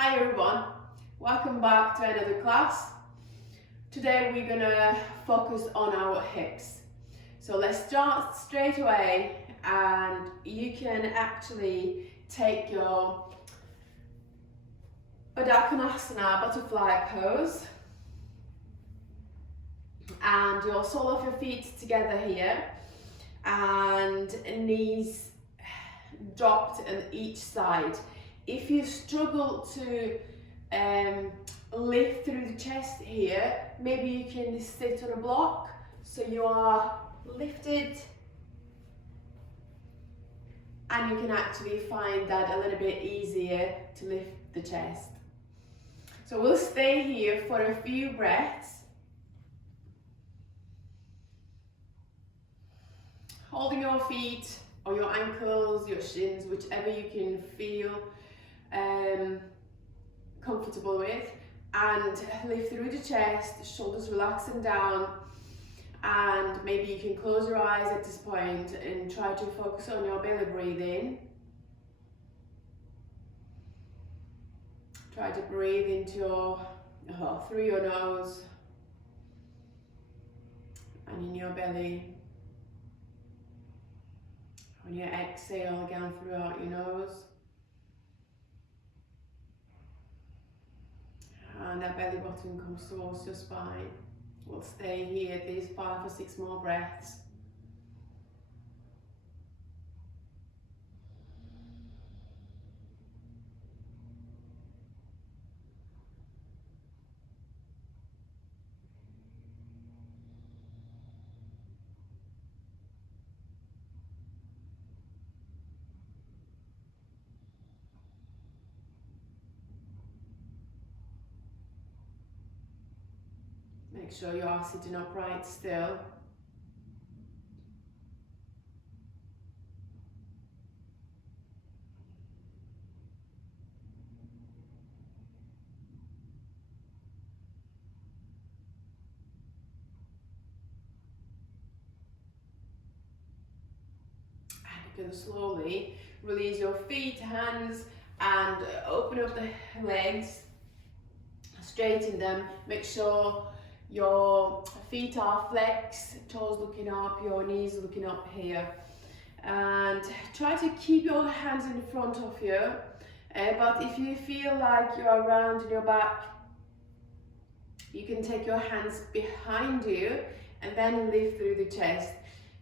Hi everyone, welcome back to another class. Today we're gonna focus on our hips. So let's start straight away, and you can actually take your Baddha butterfly pose and your sole of your feet together here and knees dropped on each side. If you struggle to lift through the chest here, maybe you can sit on a block so you are lifted, and you can actually find that a little bit easier to lift the chest. So we'll stay here for a few breaths, holding your feet or your ankles, your shins, whichever you can feel comfortable with, and lift through the chest, shoulders relaxing down, and maybe you can close your eyes at this point and try to focus on your belly breathing. Try to breathe into through your nose and in your belly. When you exhale again throughout your nose. And that belly button comes towards your spine. We'll stay here at least 5 or 6 more breaths. Make sure you are sitting upright still. And you can slowly release your feet, hands, and open up the legs, straighten them. Make sure your feet are flexed, toes looking up, your knees looking up here. And try to keep your hands in front of you. But if you feel like you're rounding your back, you can take your hands behind you and then lift through the chest.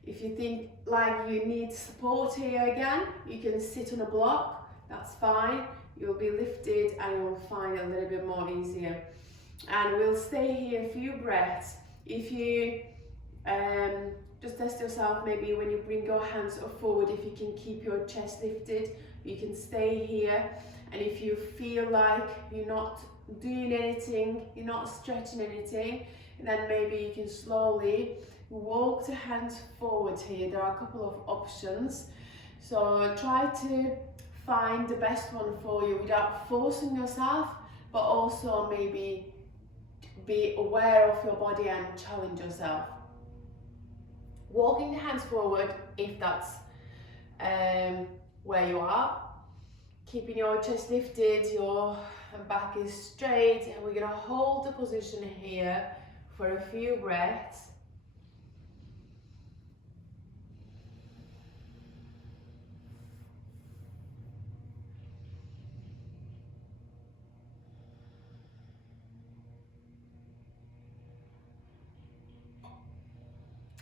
If you think like you need support here again, you can sit on a block, that's fine. You'll be lifted and you'll find it a little bit more easier. And we'll stay here a few breaths. If you just test yourself, maybe when you bring your hands up forward, if you can keep your chest lifted, you can stay here. And if you feel like you're not doing anything, you're not stretching anything, then maybe you can slowly walk the hands forward here. There are a couple of options. So try to find the best one for you without forcing yourself, but also maybe be aware of your body and challenge yourself. Walking the hands forward if that's where you are. Keeping your chest lifted, your back is straight, and we're going to hold the position here for a few breaths.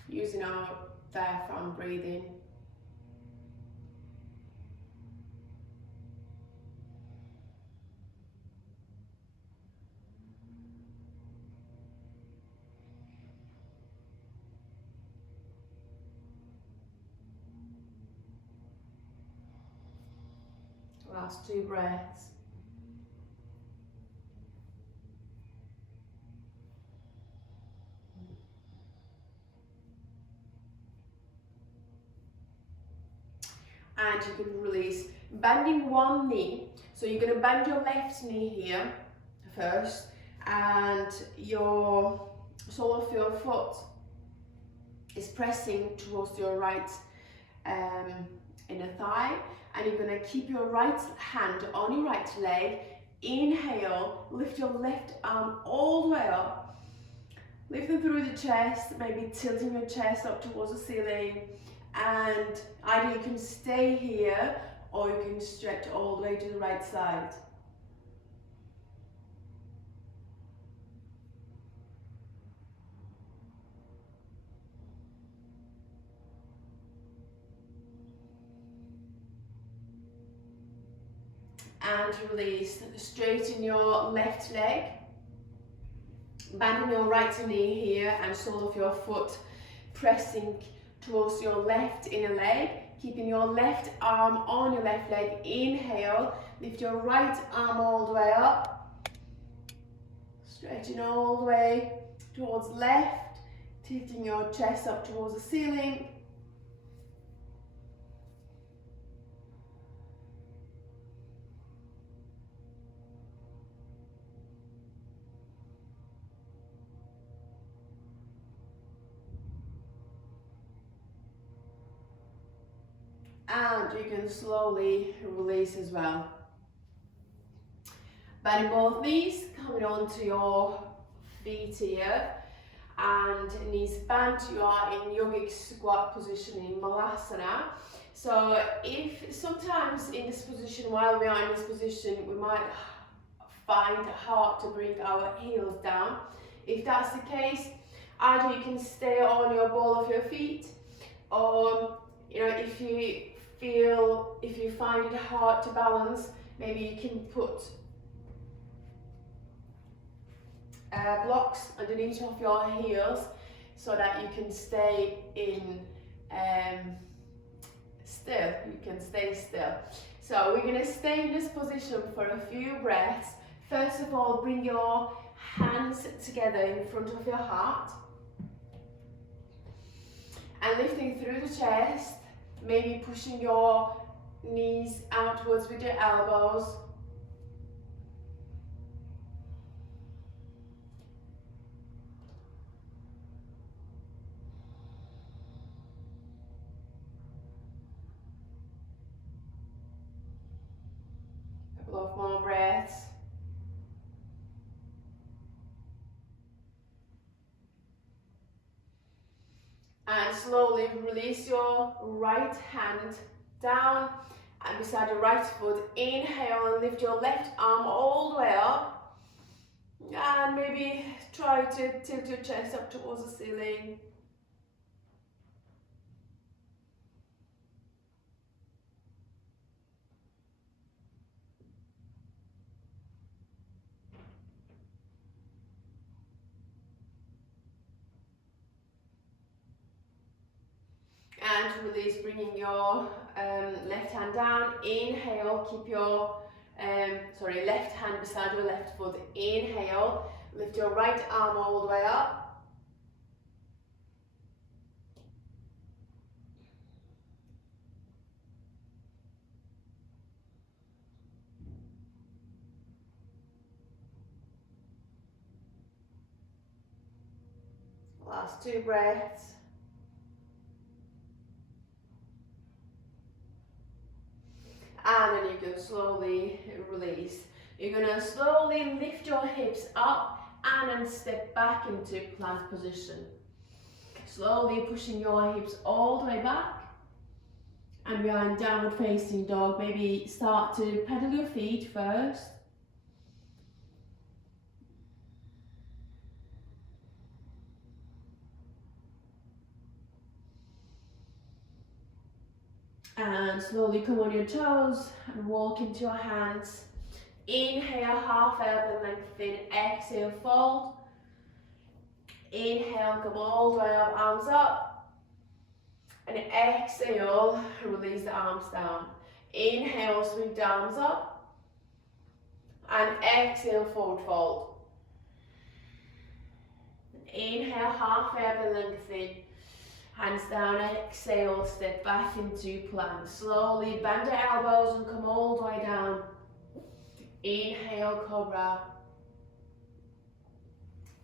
Using our diaphragm breathing. Last 2 breaths. And you can release, bending one knee. So you're going to bend your left knee here first, and your sole of your foot is pressing towards your right inner thigh, and you're going to keep your right hand on your right leg Inhale, lift your left arm all the way up. Lift them through the chest, maybe tilting your chest up towards the ceiling. And either you can stay here or you can stretch all the way to the right side. And release. Straighten your left leg. Bending your right knee here and sole of your foot pressing towards your left inner leg. Keeping your left arm on your left leg. Inhale. Lift your right arm all the way up. Stretching all the way towards left. Tilting your chest up towards the ceiling. And you can slowly release as well. Bending both knees, coming onto your feet here. And knees bent, you are in yogic squat position in Malasana. So if sometimes in this position, while we are in this position, we might find it hard to bring our heels down. If that's the case, either you can stay on your ball of your feet, or if you find it hard to balance, maybe you can put blocks underneath of your heels so that you can stay in still. You can stay still. So we're going to stay in this position for a few breaths. First of all, bring your hands together in front of your heart and lifting through the chest. Maybe pushing your knees outwards with your elbows. A couple of more breaths. And slowly release your right hand down and beside your right foot. Inhale and lift your left arm all the way up. And maybe try to tilt your chest up towards the ceiling. And release, bringing your left hand down. Inhale, keep your left hand beside your left foot. Inhale, lift your right arm all the way up. Last two breaths. And then you can slowly release. You're going to slowly lift your hips up and then step back into plank position. Slowly pushing your hips all the way back. And we are in downward facing dog. Maybe start to pedal your feet first. And slowly come on your toes and walk into your hands. Inhale, half elbow lengthen. Exhale, fold. Inhale, come all the way up, arms up. And exhale, release the arms down. Inhale, sweep the arms up. And exhale, forward fold. Inhale, half elbow lengthen. Hands down, exhale, step back into plank. Slowly bend your elbows and come all the way down. Inhale, cobra.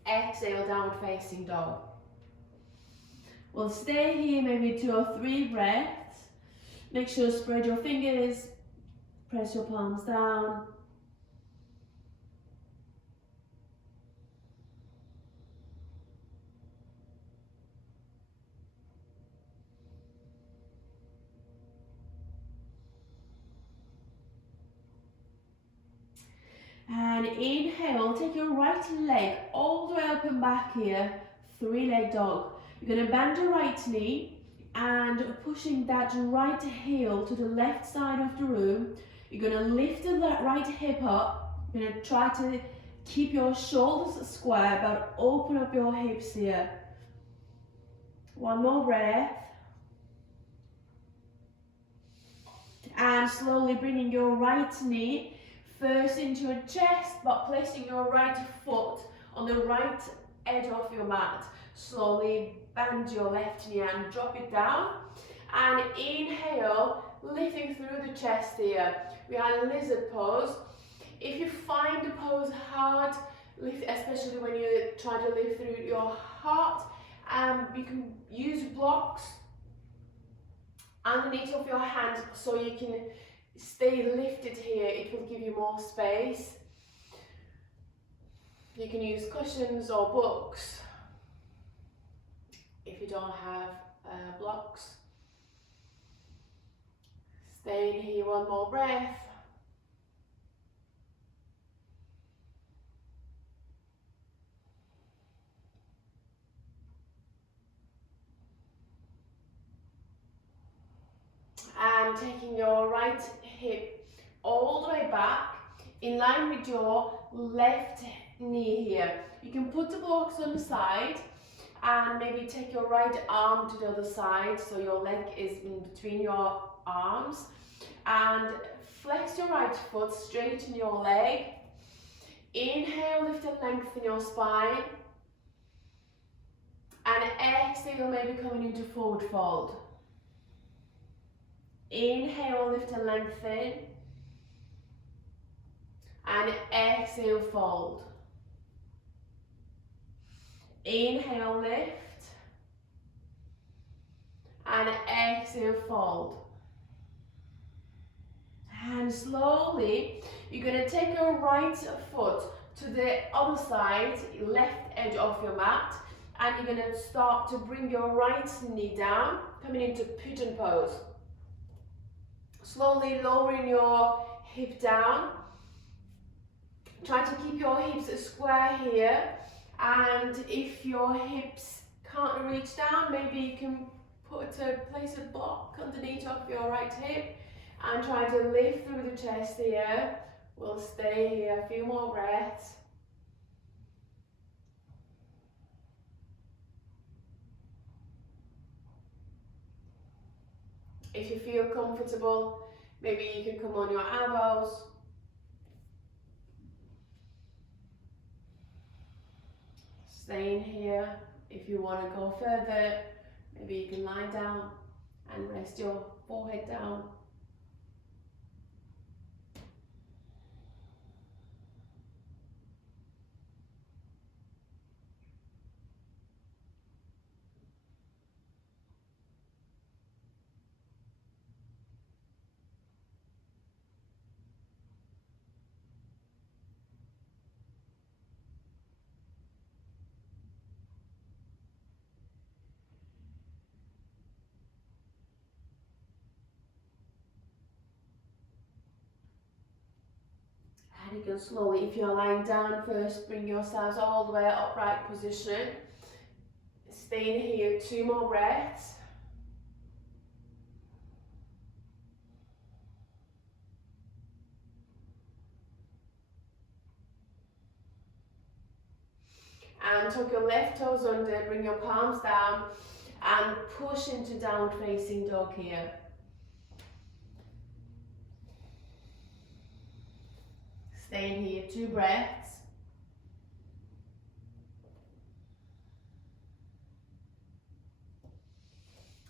Exhale, downward facing dog. We'll stay here maybe 2 or 3 breaths. Make sure to spread your fingers, press your palms down. And inhale, take your right leg all the way up and back here, three-leg dog. You're going to bend your right knee and pushing that right heel to the left side of the room. You're going to lift the right hip up. You're going to try to keep your shoulders square, but open up your hips here. One more breath. And slowly bringing your right knee first into your chest, but placing your right foot on the right edge of your mat. Slowly bend your left knee and drop it down. And inhale, lifting through the chest here. We are in lizard pose. If you find the pose hard, especially when you try to lift through your heart, you can use blocks underneath of your hands so you can stay lifted here. It will give you more space. You can use cushions or books if you don't have blocks. Stay in here, one more breath. And taking your right hip all the way back in line with your left knee here. You can put the blocks on the side and maybe take your right arm to the other side so your leg is in between your arms, and flex your right foot, straighten your leg. Inhale, lift and lengthen your spine, and exhale, maybe coming into forward fold. Inhale, lift and lengthen, and exhale, fold. Inhale, lift, and exhale, fold. And slowly, you're going to take your right foot to the other side, left edge of your mat, and you're going to start to bring your right knee down, coming into pigeon pose. Slowly lowering your hip down. Try to keep your hips square here, and if your hips can't reach down, maybe you can place a block underneath of your right hip and try to lift through the chest here. We'll stay here a few more breaths. If you feel comfortable, maybe you can come on your elbows. Staying here. If you want to go further, maybe you can lie down and rest your forehead down. And you can slowly, if you're lying down first, bring yourselves all the way upright position. Stay in here, 2 more breaths. And tuck your left toes under, bring your palms down and push into downward facing dog here. Stay in here, 2 breaths.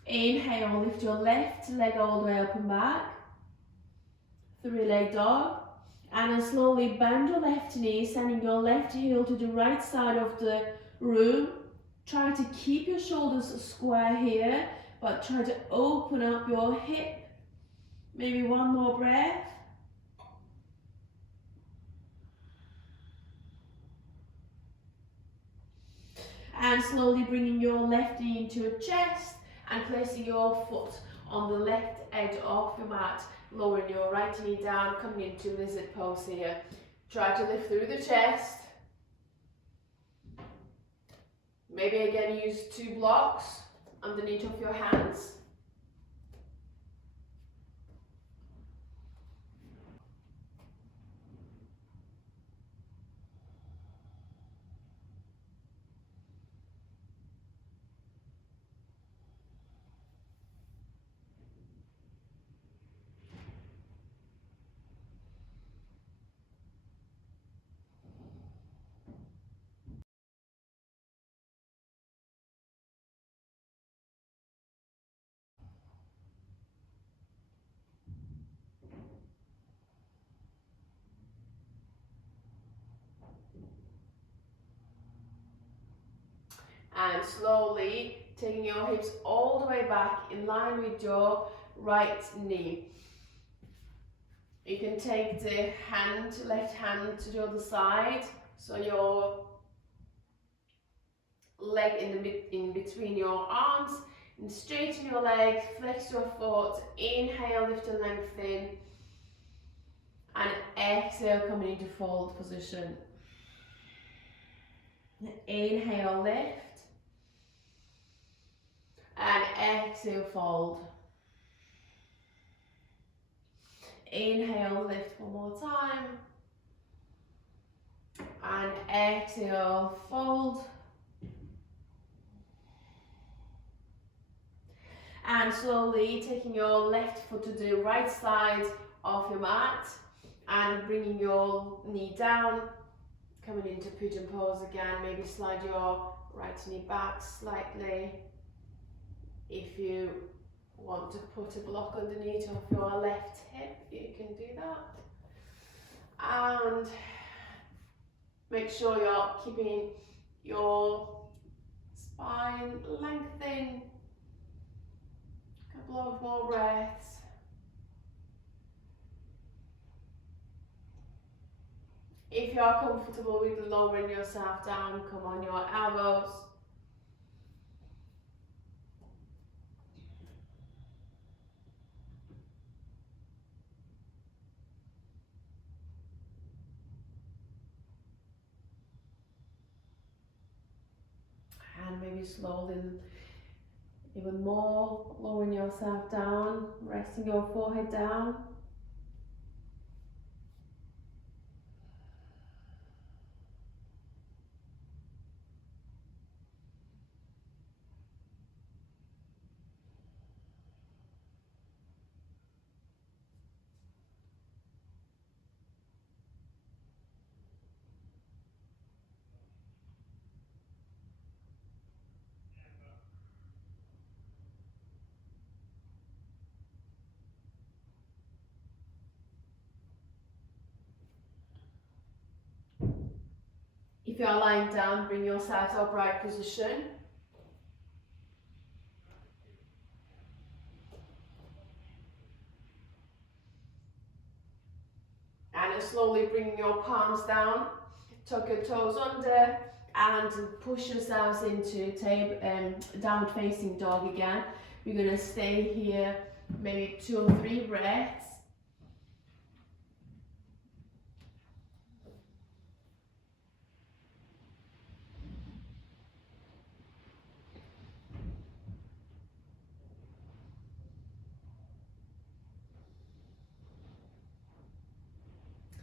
Inhale, lift your left leg all the way up and back. 3-leg dog. And then slowly bend your left knee, sending your left heel to the right side of the room. Try to keep your shoulders square here, but try to open up your hip. Maybe 1 more breath. And slowly bringing your left knee into your chest and placing your foot on the left edge of your mat. Lowering your right knee down, coming into lizard pose here. Try to lift through the chest. Maybe again use 2 blocks underneath of your hands. And slowly taking your hips all the way back in line with your right knee. You can take the left hand to the other side, so your leg in between your arms, and straighten your leg, flex your foot, inhale, lift and lengthen, and exhale, coming into fold position. Inhale, lift, and exhale, fold. Inhale, lift one more time, and exhale, fold. And slowly taking your left foot to the right side of your mat and bringing your knee down, coming into pigeon pose again. Maybe slide your right knee back slightly. If you want to put a block underneath of your left hip, you can do that. And make sure you're keeping your spine lengthened. Couple of more breaths. If you are comfortable with lowering yourself down, come on your elbows. And maybe slowly, even more, lowering yourself down, resting your forehead down. If you are lying down, bring yourself to upright position. And slowly bring your palms down, tuck your toes under, and push yourselves into downward facing dog again. We're going to stay here maybe 2 or 3 breaths.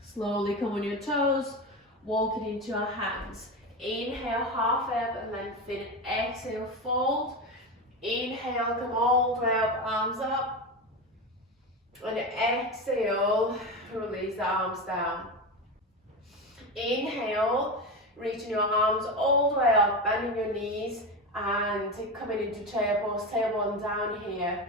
Slowly come on your toes, walk it into your hands. Inhale, half up and lengthen. Exhale, fold. Inhale, come all the way up, arms up. And exhale, release the arms down. Inhale, reaching your arms all the way up, bending your knees, and coming into chair pose, tailbone down here.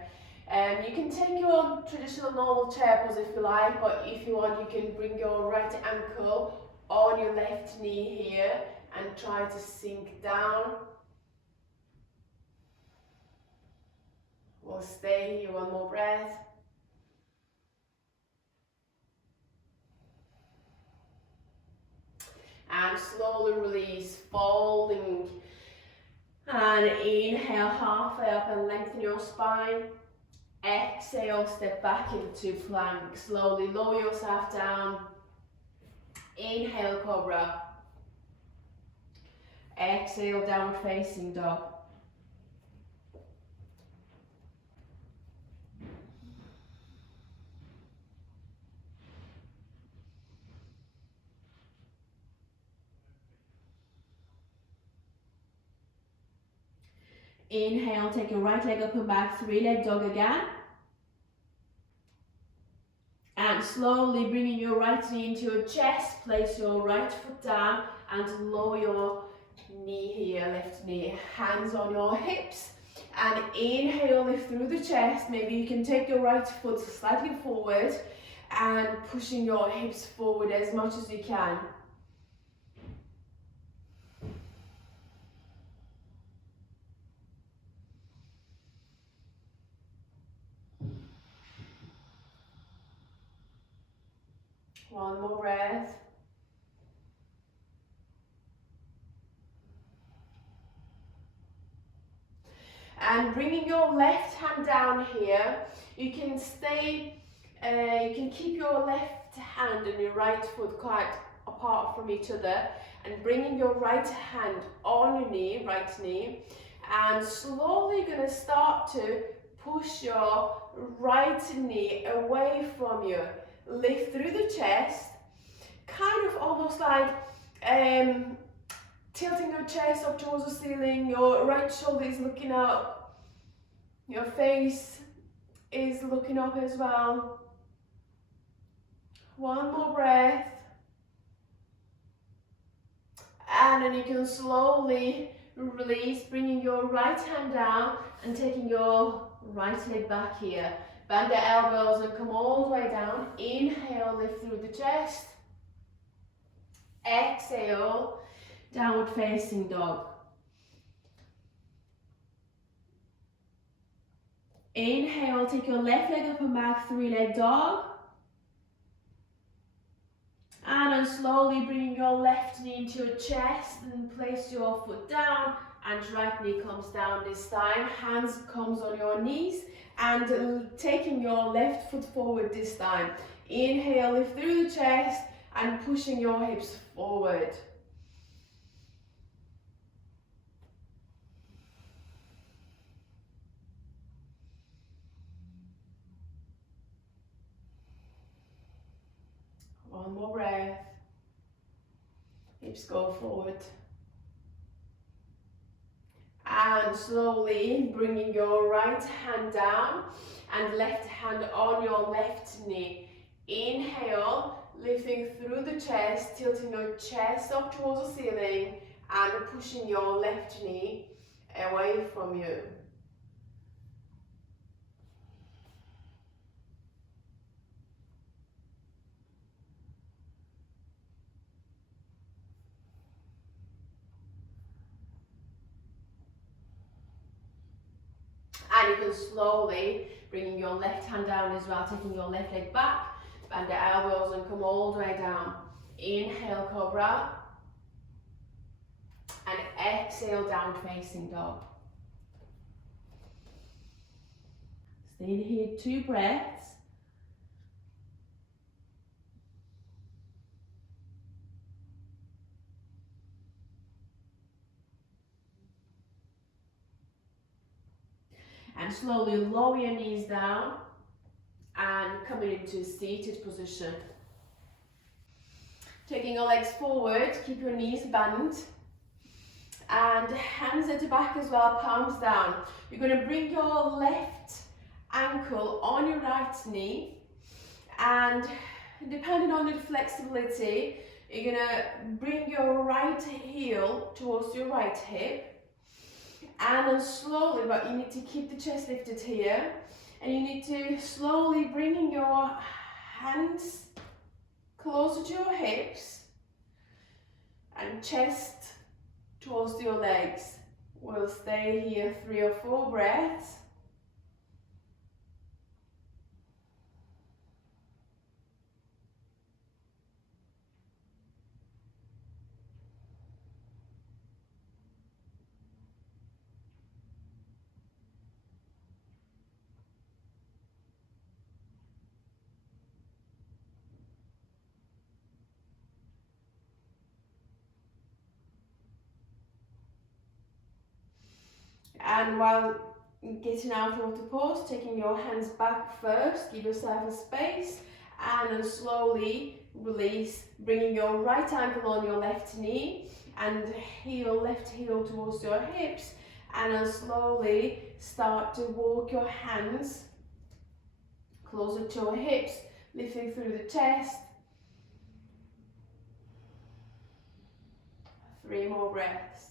You can take your traditional normal chair pose if you like, but if you want, you can bring your right ankle on your left knee here and try to sink down. We'll stay here, one more breath. And slowly release, folding. And inhale, halfway up and lengthen your spine. Exhale, step back into plank. Slowly lower yourself down. Inhale, cobra. Exhale, downward facing dog. Inhale, take your right leg up and back, three-leg dog again. And slowly bringing your right knee into your chest, place your right foot down and lower your knee here, left knee, hands on your hips. And inhale, lift through the chest. Maybe you can take your right foot slightly forward and pushing your hips forward as much as you can. One more breath. And bringing your left hand down here, you can you can keep your left hand and your right foot quite apart from each other, and bringing your right hand on your knee, right knee, and slowly going to start to push your right knee away from you. Lift through the chest, kind of almost like tilting your chest up towards the ceiling, your right shoulder is looking up, your face is looking up as well. One more breath. And then you can slowly release, bringing your right hand down and taking your right leg back here. Bend the elbows and come all the way down. Inhale, lift through the chest. Exhale, downward facing dog. Inhale, take your left leg up and back, three-leg dog. And then slowly bringing your left knee into your chest and place your foot down, and right knee comes down this time. Hands comes on your knees and taking your left foot forward this time. Inhale, lift through the chest and pushing your hips forward. One more breath. Hips go forward. And slowly bringing your right hand down and left hand on your left knee. Inhale, lifting through the chest, tilting your chest up towards the ceiling and pushing your left knee away from you. And you can slowly bringing your left hand down as well, taking your left leg back, bend the elbows and come all the way down. Inhale, cobra. And exhale, downward facing dog. Stay in here 2 breaths. And slowly lower your knees down and coming into seated position. Taking your legs forward, keep your knees bent. And hands at the back as well, palms down. You're going to bring your left ankle on your right knee. And depending on your flexibility, you're going to bring your right heel towards your right hip. And then slowly, but you need to keep the chest lifted here. And you need to slowly bringing your hands closer to your hips and chest towards your legs. We'll stay here 3 or 4 breaths. And while getting out of the pose, taking your hands back first, give yourself a space, and then slowly release, bringing your right ankle on your left knee and left heel towards your hips, and then slowly start to walk your hands closer to your hips, lifting through the chest. 3 more breaths.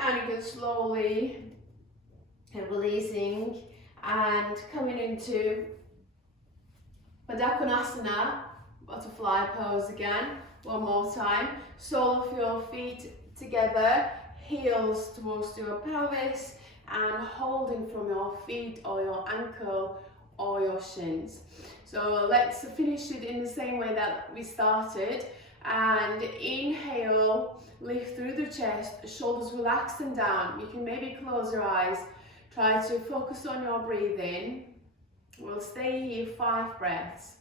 And you can slowly releasing and coming into Padkonasana, butterfly pose again. One more time. Sole of your feet together, heels towards your pelvis, and holding from your feet or your ankle or your shins. So let's finish it in the same way that we started. And inhale, lift through the chest, shoulders relaxed and down. You can maybe close your eyes. Try to focus on your breathing. We'll stay here 5 breaths.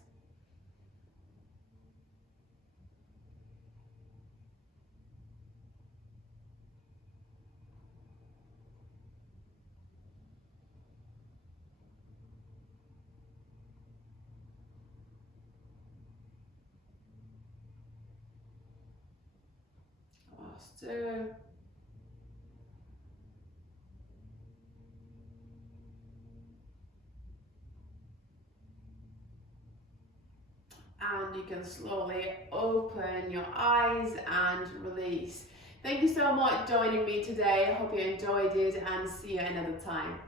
Last 2. And you can slowly open your eyes and release. Thank you so much for joining me today. I hope you enjoyed it, and see you another time.